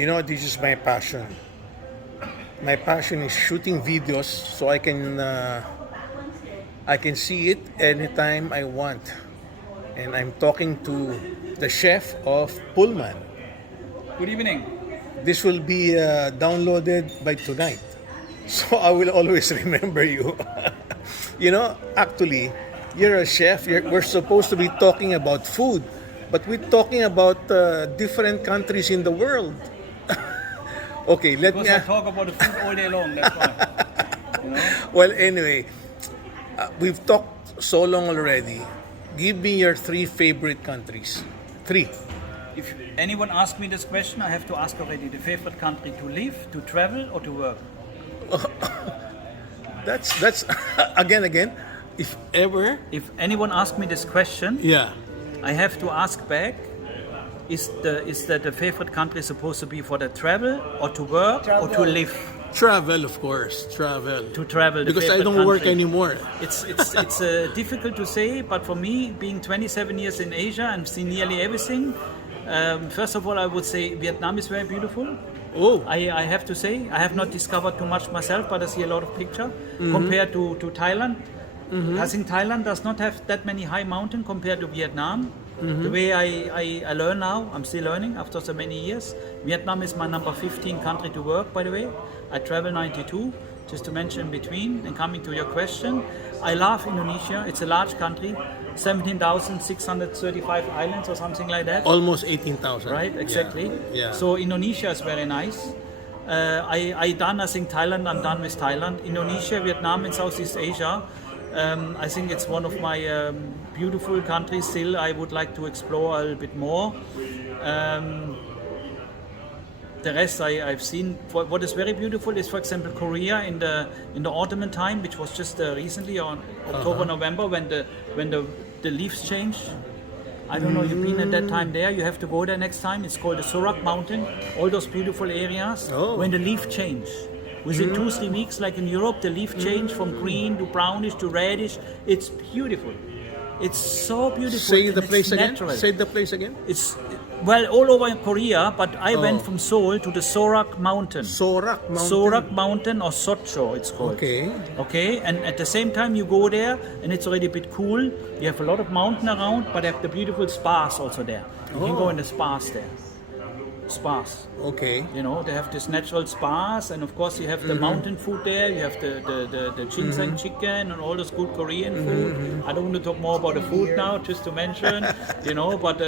You know, this is my passion. My passion is shooting videos so I can see it anytime I want. And I'm talking to the chef of Pullman. Good evening. This will be downloaded by tonight, so I will always remember you. You know, actually, you're a chef. We're supposed to be talking about food, but we're talking about different countries in the world. Okay, let me. Because I talk about the food all day long. That's why. You know? Well, anyway, we've talked so long already. Give me your 3 favorite countries. 3. If anyone asks me this question, I have to ask already the favorite country to live, to travel, or to work. That's again. If ever, If anyone asks me this question, yeah. I have to ask back: Is that the favorite country supposed to be for the travel, or to work, or to live? Travel, of course. Travel. To travel. The Because I favorite don't work country. anymore. It's difficult to say, but for me, being 27 years in Asia and seen nearly everything, first of all, I would say Vietnam is very beautiful. Oh, I have to say, I have not discovered too much myself, but I see a lot of picture compared to Thailand. I think Thailand does not have that many high mountains compared to Vietnam. The way I learn now, I'm still learning after so many years. Vietnam is my number 15 country to work, by the way. I travel 92, just to mention between. And coming to your question, I love Indonesia. It's a large country, 17,635 islands or something like that. almost 18,000. Right, exactly. Yeah. So Indonesia is very nice. I think Thailand, I'm done with Thailand. Indonesia, Vietnam, and Southeast Asia. I think it's one of my beautiful countries still. I would like to explore a little bit more. The rest I've seen. What is very beautiful is, for example, Korea in the autumn time, which was just recently on October, November, when the leaves change. I don't know, you've been at that time there, you have to go there next time. It's called the Surak Mountain, all those beautiful areas Oh. when the leaf change. Within 2-3 weeks, like in Europe, the leaf change from green to brownish to reddish. It's beautiful. It's so beautiful. Say and the it's place again. natural. Say the place again. It's well all over in Korea, but I went from Seoul to the Sorak Mountain. Sorak Mountain. Sorak Mountain or Socho, it's called. Okay. Okay, and at the same time you go there, and it's already a bit cool. You have a lot of mountain around, but they have the beautiful spas also there. You can go in the spas there. Spas. Okay. You know, they have this natural spas, and of course you have the mountain food there. You have the ginseng chicken and all this good Korean food. I don't want to talk more about the food now, just to mention, you know, but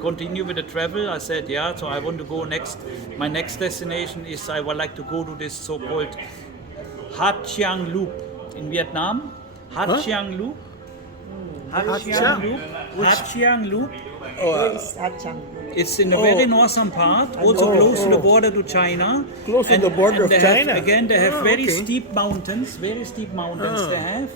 continue with the travel. I said, yeah, so I want to go next. My next destination is I would like to go to this so-called Hat Chiang Loop in Vietnam. Hat Chiang Loop. Hat Chiang Loop. Hat Chiang Loop. Where is Hachang? It's in the very northern part, also close to the border to China. Close to the border of they China. They have very okay. steep mountains, they have.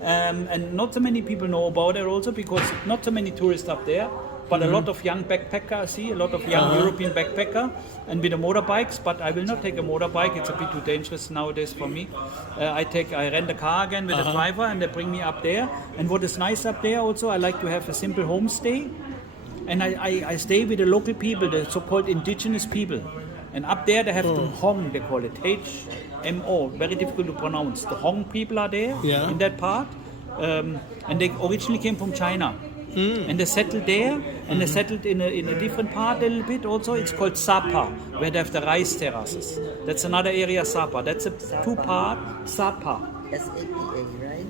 And not so many people know about it also, because not so many tourists up there. But a lot of young backpacker, I see, a lot of young European backpacker, and with the motorbikes, but I will not take a motorbike, it's a bit too dangerous nowadays for me. I rent a car again with a driver, and they bring me up there. And what is nice up there also, I like to have a simple homestay. And I stay with the local people, the so-called indigenous people. And up there they have the Hong, they call it, H-M-O, very difficult to pronounce. The Hong people are there in that part. And they originally came from China. And they settled there, and they settled in a different part a little bit also. It's called Sapa, where they have the rice terraces. That's another area, Sapa. That's a two-part Sapa. S-A-P-A, right?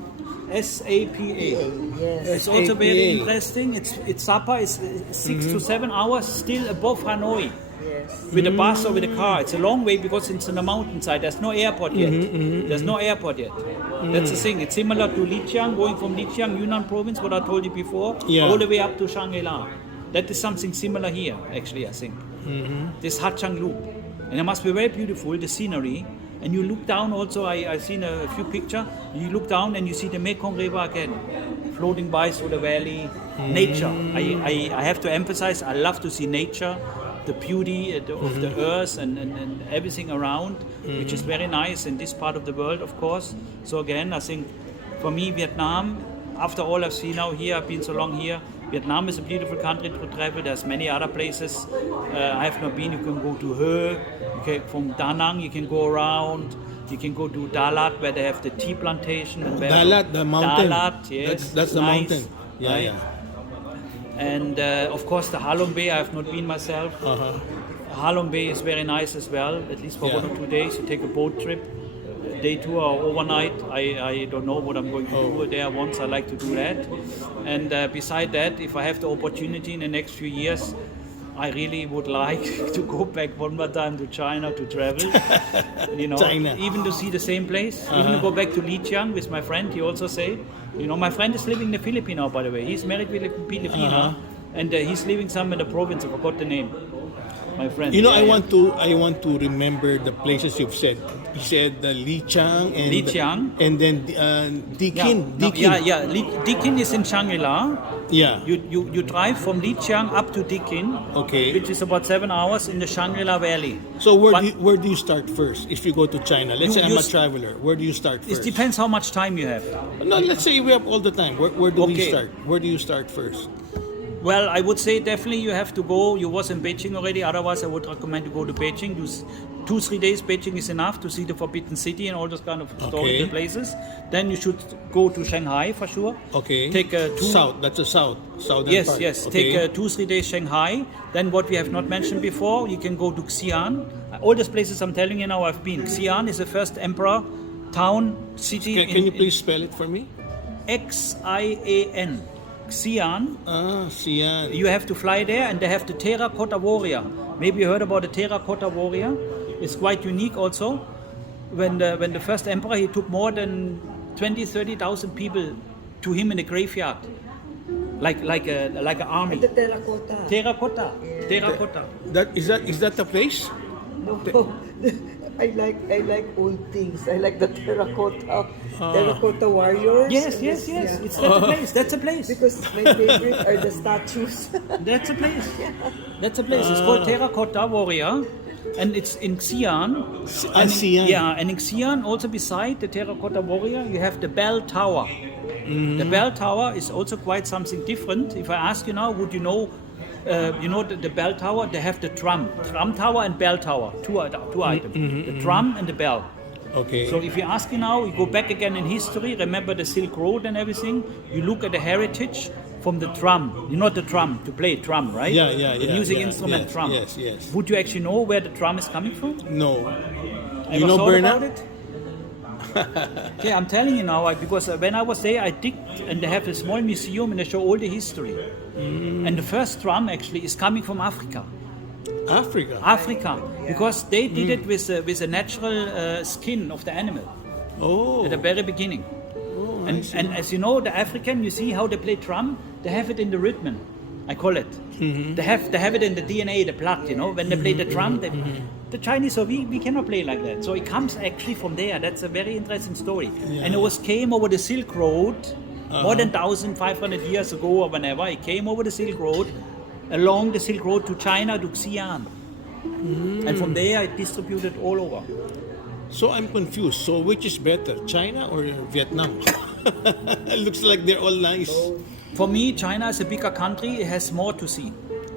S-A-P-A. Yes. It's also very interesting. It's Sapa is 6 to 7 hours still above Hanoi. Yes. With a bus or with a car. It's a long way because it's on the mountainside. There's no airport yet. There's no airport yet. That's the thing. It's similar to Lijiang, going from Lijiang, Yunnan province, what I told you before, all the way up to Shangri-La. That is something similar here, actually, I think. This Hachang Loop. And it must be very beautiful, the scenery. And you look down also, I've seen a few pictures, you look down and you see the Mekong River again, floating by through the valley. Nature. I have to emphasize, I love to see nature, the beauty of the earth and everything around, which is very nice in this part of the world, of course. So again, I think for me, Vietnam, after all I've seen now here, I've been so long here, Vietnam is a beautiful country to travel. There's many other places I have not been. You can go to Hue, from Da Nang you can go around. You can go to Dalat where they have the tea plantation. And Dalat, the mountain. Dalat, yes. That's the nice, mountain. Yeah, right? yeah. And of course the Halong Bay, I have not been myself. Halong Bay is very nice as well, at least for 1 or 2 days. You take a boat trip, day tour or overnight. I don't know what I'm going to do there once. I like to do that. And beside that, if I have the opportunity in the next few years, I really would like to go back one more time to China to travel. You know, China. even to see the same place. Even to go back to Lijiang with my friend. He also say, you know, my friend is living in the Philippines now, by the way. He's married with a Filipina, and he's living somewhere in the province. I forgot the name. My friend. You know, I want to remember the places you've said. You said the Lijiang and Lijiang. and then Dikin. Dikin is in Shangri-La. Yeah. You drive from Lijiang up to Dikin, which is about 7 hours in the Shangri-La Valley. So where do you start first if you go to China? Let's say I'm a traveler. Where do you start first? It depends how much time you have. No, let's say we have all the time. Where do we start? Where do you start first? Well, I would say definitely you have to go. You was in Beijing already. Otherwise, I would recommend to go to Beijing. 2-3 days Beijing is enough to see the Forbidden City and all those kind of historical places. Then you should go to Shanghai for sure. Okay. Take south. That's the southern yes, part. Yes. Okay. Take 2-3 days Shanghai. Then what we have not mentioned before, you can go to Xi'an. All these places I'm telling you now I've been. Xi'an is the first emperor town city. Can you please spell it for me? Xian. Xi'an. Xi'an. You have to fly there, and they have the terracotta warrior. Maybe you heard about the terracotta warrior. It's quite unique also. When the first emperor, he took more than 20,000-30,000 people to him in the graveyard, like an army. The terracotta. Terracotta. Yeah. Terracotta. Is that the place? No. I like old things. I like the terracotta warriors. Yes. Yeah. It's that place. That's a place. Because my favorite are the statues. That's a place. That's a place. It's called terracotta warrior. and it's in Xi'an. Xi'an. Yeah, and in Xi'an, also beside the Terracotta Warrior, you have the Bell Tower. The Bell Tower is also quite something different. If I ask you now, would you know? The Bell Tower. They have the drum tower and bell tower. Two items. The drum and the bell. Okay. So if you ask you now, you go back again in history. Remember the Silk Road and everything. You look at the heritage from the drum. You know the drum to play drum, right? Yeah. The music instrument yes, drum. Yes. Would you actually know where the drum is coming from? No. Ever You know thought Berna? about it? Okay, I'm telling you now, because when I was there, I digged, and they have a small museum and they show all the history. And the first drum actually is coming from Africa. Africa. Because they did it with a natural skin of the animal Oh. at the very beginning. Oh, I And, see. and as you know, the African, you see how they play drum, they have it in the rhythm, I call it. They have it in the DNA, the blood, when they play the drum. The Chinese, so we cannot play like that. So it comes actually from there. That's a very interesting story. Yeah. And it came over the Silk Road more than 1,500 years ago or whenever. It came over the Silk Road, along the Silk Road to China, to Xi'an. And from there it distributed all over. So I'm confused. So which is better, China or Vietnam? It looks like they're all nice. For me, China is a bigger country. It has more to see.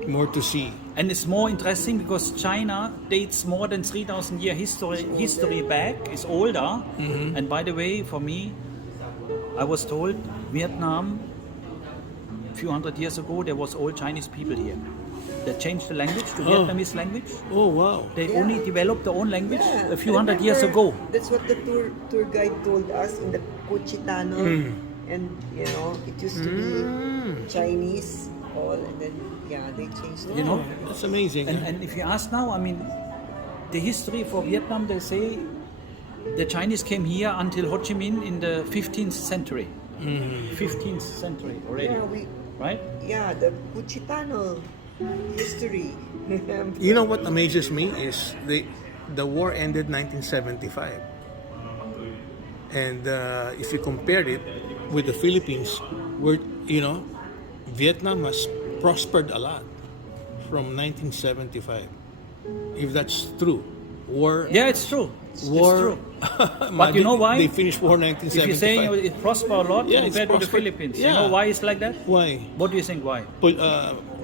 More to see. And it's more interesting because China dates more than 3,000 year history back. It's older. And by the way, for me, I was told Vietnam, a few hundred years ago, there was all Chinese people here. They changed the language to Vietnamese language. Oh wow. They only developed their own language Yeah, a few I hundred years remember ago. That's what the tour guide told us in the Kochi Tunnel. And it used to be Chinese all, and then they changed it. That's amazing. And if you ask now, I mean, the history for Vietnam, they say the Chinese came here until Ho Chi Minh in the 15th century. 15th century already, right? Yeah, the Kochi Tunnel history. You know what amazes me is the war ended 1975, and if you compare it with the Philippines, where Vietnam has prospered a lot from 1975. If that's true, war. Yeah, it's true. War. It's true. But you know why? They finished war If 1975. you're saying it prospered a lot Yeah, it's compared to the prospered. Philippines, you Yeah. know why it's like that? Why? What do you think why?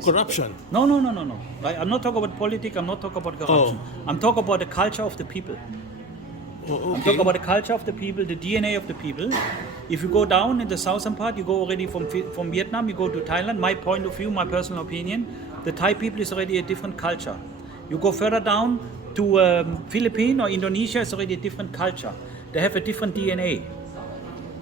Corruption. No. I'm not talking about politics. I'm not talking about corruption. I'm talking about the culture of the people. Oh, I'm okay. talking about the culture of the people, the DNA of the people. If you go down in the southern part, you go already from Vietnam, you go to Thailand. My point of view, my personal opinion, the Thai people is already a different culture. You go further down to Philippines or Indonesia, it's already a different culture. They have a different DNA.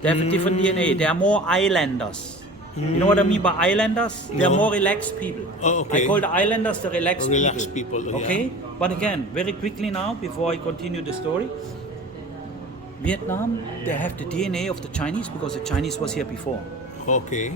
They are more islanders. You know what I mean by islanders? They are more relaxed people. Oh, okay. I call the islanders the relaxed people, yeah. Okay? But again, very quickly now, before I continue the story, Vietnam, they have the DNA of the Chinese because the Chinese was here before. Okay.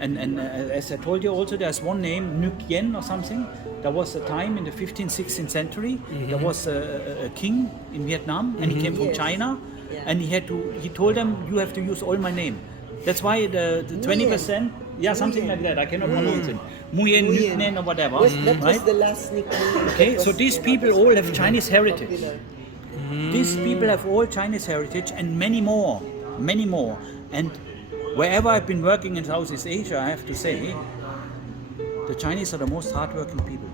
And as I told you also, there's one name, Nuc Yen or something. There was a time in the 15th, 16th century, there was a king in Vietnam, and he came from Yes. China, Yeah. and he told them, you have to use all my name. That's why the 20%, something like that, I cannot pronounce it. Nguyen, Nuc Yen or whatever, That was right? the last nickname. Okay, that so was, these people that's all have Chinese popular. heritage. These people have all Chinese heritage and many more. And wherever I've been working in Southeast Asia, I have to say, the Chinese are the most hardworking people.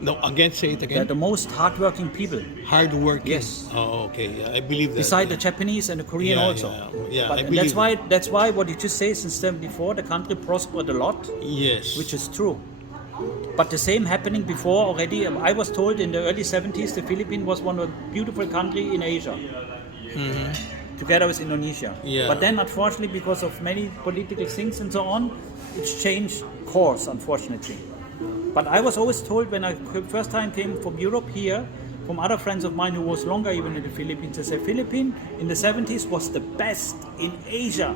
No, again, say it They're again. the most hardworking people, Hardworking. Yes. Oh, okay. Yeah, I believe that. beside the yeah. Japanese and the Korean Yeah, also. yeah, But I believe that's why what you just say since 1974, the country prospered a lot, Yes. which is true. But the same happening before already. I was told in the early 70s the Philippines was one of the beautiful countries in Asia, together with Indonesia. Yeah. But then, unfortunately, because of many political things and so on, it's changed course, unfortunately. But I was always told when I first time came from Europe here, from other friends of mine who was longer even in the Philippines, they said Philippines in the 70s was the best in Asia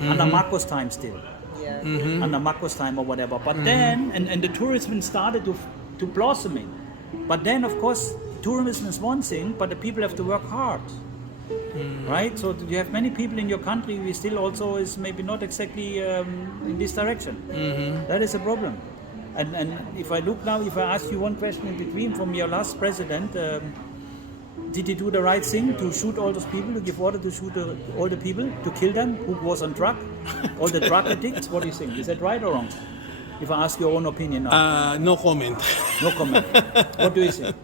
under Marcos time still. Yeah. Under Marcos time or whatever. But then, and the tourism started to blossoming. But then, of course, tourism is one thing, but the people have to work hard. Right? So you have many people in your country who still also is maybe not exactly in this direction. That is a problem. And if I look now, if I ask you one question in between from your last president, did he do the right thing to shoot all those people, to give order to shoot all the people, to kill them who was on drug, all the drug addicts? What do you think? Is that right or wrong? If I ask your own opinion now. No comment. No comment. What do you think?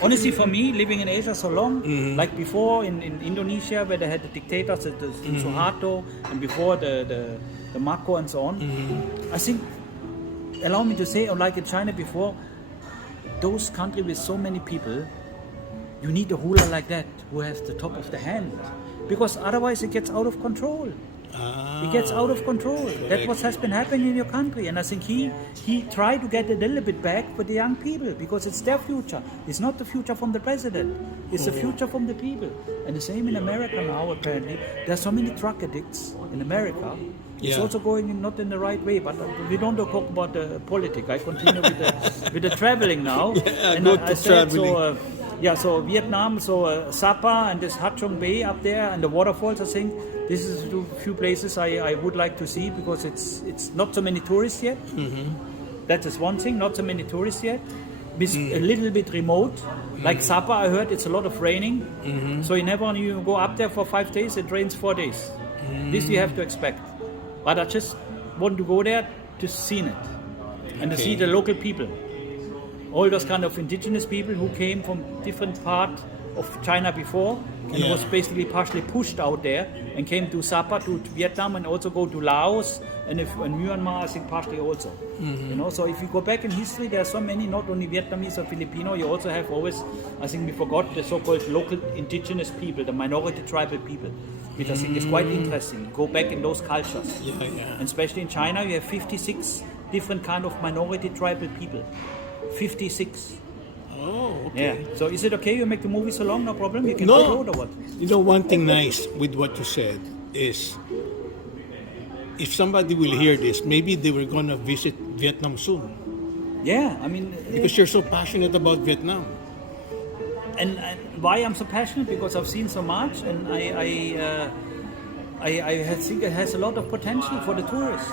Honestly, for me, living in Asia so long, like before in Indonesia, where they had the dictators, the Suharto, and before the Marco and so on, I think, allow me to say, like in China before, those countries with so many people, you need a ruler like that who has the top of the hand, because otherwise it gets out of control. It gets out of control. That's what has been happening in your country, and I think he tried to get a little bit back for the young people, because it's their future. It's not the future from the president. It's the future from the people. And the same in America now. Apparently, there are so many drug addicts in America. It's also going not in the right way. But we don't talk about the politics. I continue with the traveling now. And go I to said traveling. so Vietnam, Sapa and this Ha Chong Bay up there and the waterfalls. I think this is a few places I would like to see, because it's not so many tourists yet. That is one thing, not so many tourists yet. It's a little bit remote. Like Sapa, I heard it's a lot of raining. So you go up there for 5 days, it rains 4 days. This you have to expect. But I just want to go there to see it and to see the local people. All those kind of indigenous people who came from different parts of China before and was basically partially pushed out there and came to Sapa, to Vietnam, and also go to Laos and Myanmar, I think partially also. So if you go back in history, there are so many, not only Vietnamese or Filipino, you also have always, I think we forgot, the so-called local indigenous people, the minority tribal people, which I think is quite interesting. Go back in those cultures. And especially in China, you have 56 different kind of minority tribal people. 56. Oh, okay. Yeah. So is it okay you make the movie so long? No problem? You can No. go or what? You know, one thing nice with what you said is, if somebody will hear this, maybe they were gonna visit Vietnam soon, Yeah, I mean... because you're so passionate about Vietnam. And why I'm so passionate? Because I've seen so much, and I think it has a lot of potential for the tourists.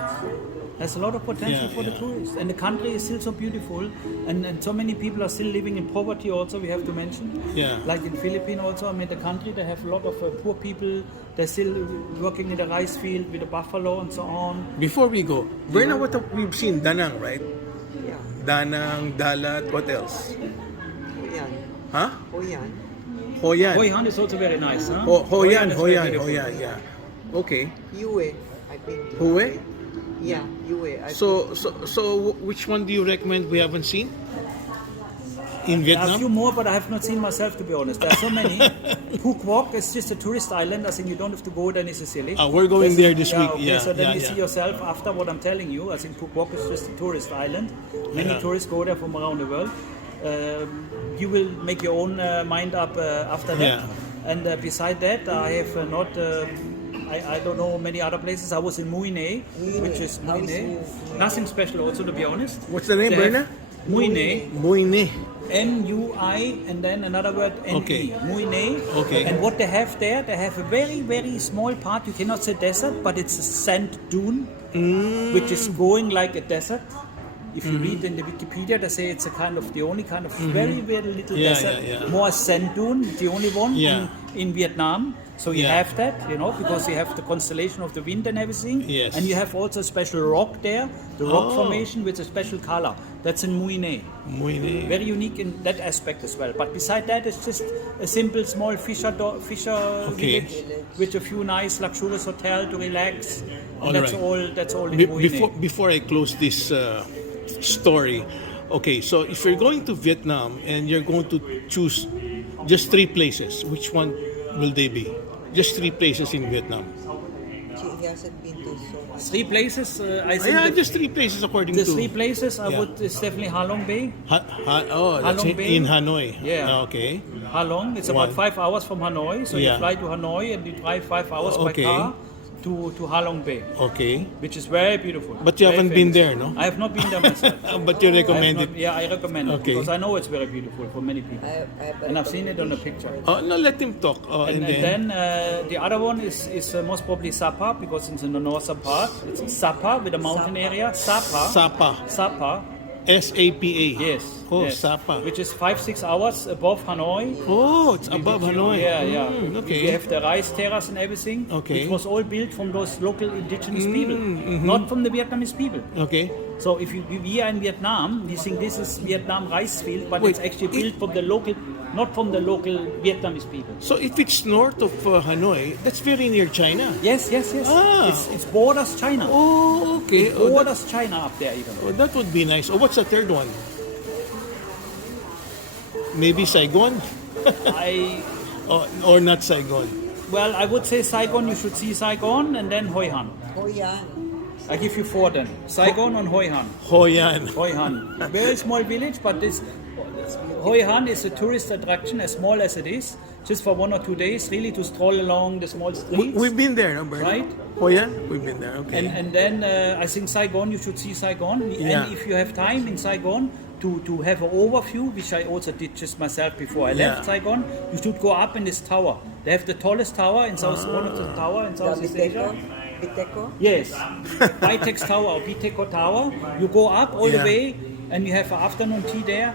Has a lot of potential for the tourists, and the country is still so beautiful, and so many people are still living in poverty. Also, we have to mention, like in Philippines. Also, I mean, the country, they have a lot of poor people. They're still working in the rice field with the buffalo and so on. Before we go, Berna, what we've seen, Danang, right? Yeah. Danang, Dalat, what else? Hoyan. Huh? Hoyan. Hoi An. Hoi An is also very nice, huh? Hoi An, is very Hoi An, beautiful. Hoi An, yeah. Okay. Yue. I've been to. Hue? Yeah, Yue. So which one do you recommend we haven't seen in There are a few Vietnam? more, but I have not seen myself, to be honest. There are so many. Phuc Quoc is just a tourist island. I think you don't have to go there necessarily. We're going there this week. Okay, Yeah, so then yeah, you yeah. see yourself after what I'm telling you. I think Phuc Quoc is just a tourist island. Many tourists go there from around the world. You will make your own mind up after that. Yeah. And beside that, I have not... I don't know many other places. I was in Mui Ne, which is How Mui is Ne. Mui? Nothing special also, to be honest. What's the name, They have Berna? Mui Ne. Mui Ne. N-U-I and then another word N-E. Okay. Mui Ne. Okay. And what they have there, they have a very, very small part. You cannot say desert, but it's a sand dune, which is going like a desert. If you read in the Wikipedia, they say it's a kind of the only kind of very, very little Yeah, desert. yeah, yeah. More sand dune, the only one in Vietnam. So you Yeah. have that, because you have the constellation of the wind and everything. Yes. And you have also a special rock there, the rock formation with a special color. That's in Mui Ne. Mui Ne. Very unique in that aspect as well. But beside that, it's just a simple small fisher Okay. village with a few nice luxurious hotel to relax. And All that's right. all. That's all in Mui Ne. Before I close this story, okay, so if you're going to Vietnam and you're going to choose just 3 places, which one will they be? Just 3 places in Vietnam. He hasn't been to so much. 3 places. I think Yeah, the, just 3 places according the to 3 places I Yeah. would is definitely Ha Long Bay. That's Long Bay. in Hanoi. Yeah. Okay. Ha Long. It's about One. 5 hours from Hanoi. So Yeah. you fly to Hanoi and you drive 5 hours Okay. by car to Ha Long Bay, Okay. which is very beautiful. But you Very haven't been famous. there, no? I have not been there myself. But you recommend it. I recommend it Okay. because I know it's very beautiful for many people. And I've seen it on a picture. No, let him talk. And then the other one is most probably Sapa because it's in the northern part. It's Sapa with a mountain area. Sapa. Sapa. Sapa. SAPA. Yes. Oh, yes. Sapa. Which is 5-6 hours above Hanoi. Oh, it's above Hanoi. Yeah, yeah. Okay. We have the rice terrace and everything. Okay. Which was all built from those local indigenous people, not from the Vietnamese people. Okay. So if we are in Vietnam, we think this is Vietnam rice field, but Wait, it's actually built from the local, not from the local Vietnamese people. So if it's north of Hanoi, that's very near China. Yes, yes, yes. Ah. It's borders China. Oh, okay. Oh, that, Borders China up there even. oh, that would be nice. Oh, what's the third one? Maybe Saigon? Or not Saigon? I would say Saigon, you should see Saigon and then Hoi An. Oh, yeah. I give you 4 then. Saigon and Hoi An. Hoi An. Hoi An. Very small village, but this Hoi An is a tourist attraction, as small as it is, just for 1 or 2 days, really to stroll along the small streets. We've been there, no, Bernard? Right? Hoi An? We've been there, okay. And then I think Saigon, you should see Saigon. Yeah. And if you have time in Saigon to have an overview, which I also did just myself before I left Saigon, you should go up in this tower. They have the tallest tower in one of the tower in Southeast Asia. Biteco? Yes, Bitex Tower or Biteco Tower. You go up all the way and you have an afternoon tea there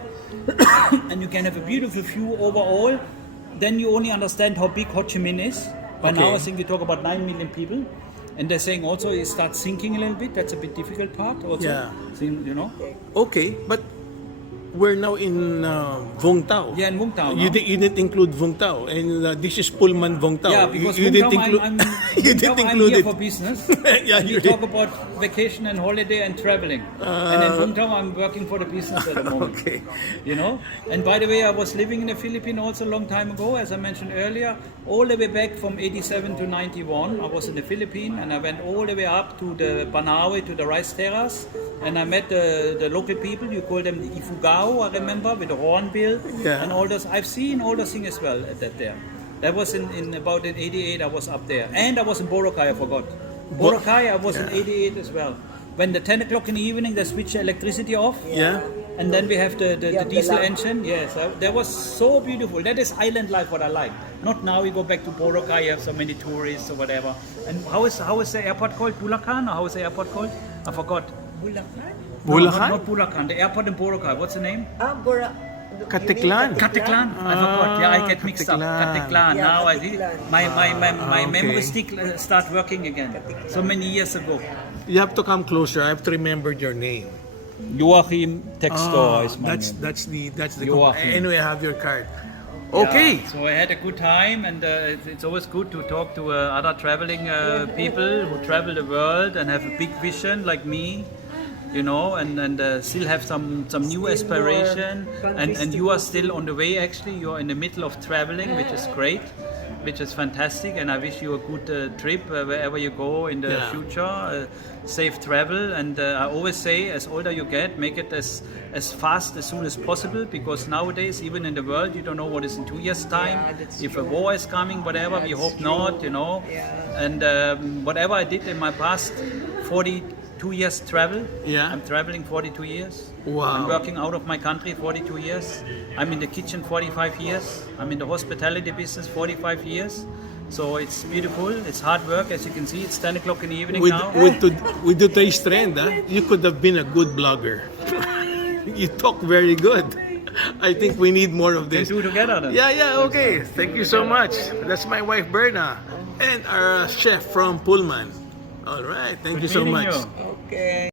and you can have a beautiful view over all. Then you only understand how big Ho Chi Minh is. By now I think we talk about 9 million people. And they're saying also it starts sinking a little bit. That's a bit difficult part also. Yeah. You know? Okay, but we're now in Vung Tau. Yeah, in Vung Tau. You didn't include Vung Tau, and this is Pullman Vung Tau. Yeah, because you Vung didn't Tau, include. I'm You didn't I'm include here it. for business. Yeah, and you we did. talk about vacation and holiday and traveling. And in Vung Tau, I'm working for the business at the moment. Okay. You know. And by the way, I was living in the Philippines also a long time ago, as I mentioned earlier, all the way back from 87 to 91. I was in the Philippines, and I went all the way up to the Banawe, to the rice terrace, and I met the local people. You call them the Ifugao, I remember, with the hornbill Yeah. and all those. I've seen all those things as well at that there. That was in about in 88. I was up there, and I was in Boracay. I forgot. Boracay, I was in 88 as well. When the 10 o'clock in the evening, they switch the electricity off. Yeah. And then we have the Yeah, diesel the lamp. engine. Yes, that was so beautiful. That is island life, what I like. Not now we go back to Boracay, you have so many tourists or whatever. And how is the airport called? Bulacan? Or how is the airport called? I forgot. Bulacan? No, Bulacan? not Bulacan. The airport in Boracay. What's the name? Katiklan. Katiklan. I forgot. Yeah, I get mixed up. Katiklan. Katiklan. Yeah, Now Katiklan. my okay. memory stick start working again. So many years ago. You have to come closer. I have to remember your name. Joachim Textor is my name. That's the Joachim. anyway, I have your card. Okay. Yeah, so I had a good time, and it's always good to talk to other traveling people who travel the world and have a big vision like me, you know, and still have some new aspiration. And you are still on the way. Actually, you are in the middle of traveling, which is great, which is fantastic. And I wish you a good trip wherever you go in the future. Safe travel, and I always say, as older you get, make it as fast as soon as possible, because nowadays, even in the world, you don't know what is in 2 years' time. Yeah, that's If true. a war is coming, whatever, we That's hope true. not, you know. Yeah. And whatever I did in my past 42 years travel, Yeah. I'm traveling 42 years. Wow. I'm working out of my country 42 years. I'm in the kitchen 45 years. I'm in the hospitality business 45 years. So it's beautiful. It's hard work, as you can see. It's 10 o'clock in the evening now. With today's trend, you could have been a good blogger. You talk very good. I think we need more of Can this. do together then. Yeah, okay. Thank you so much. That's my wife, Berna, and our chef from Pullman. All right. Thank you Good so meeting much. you. Okay.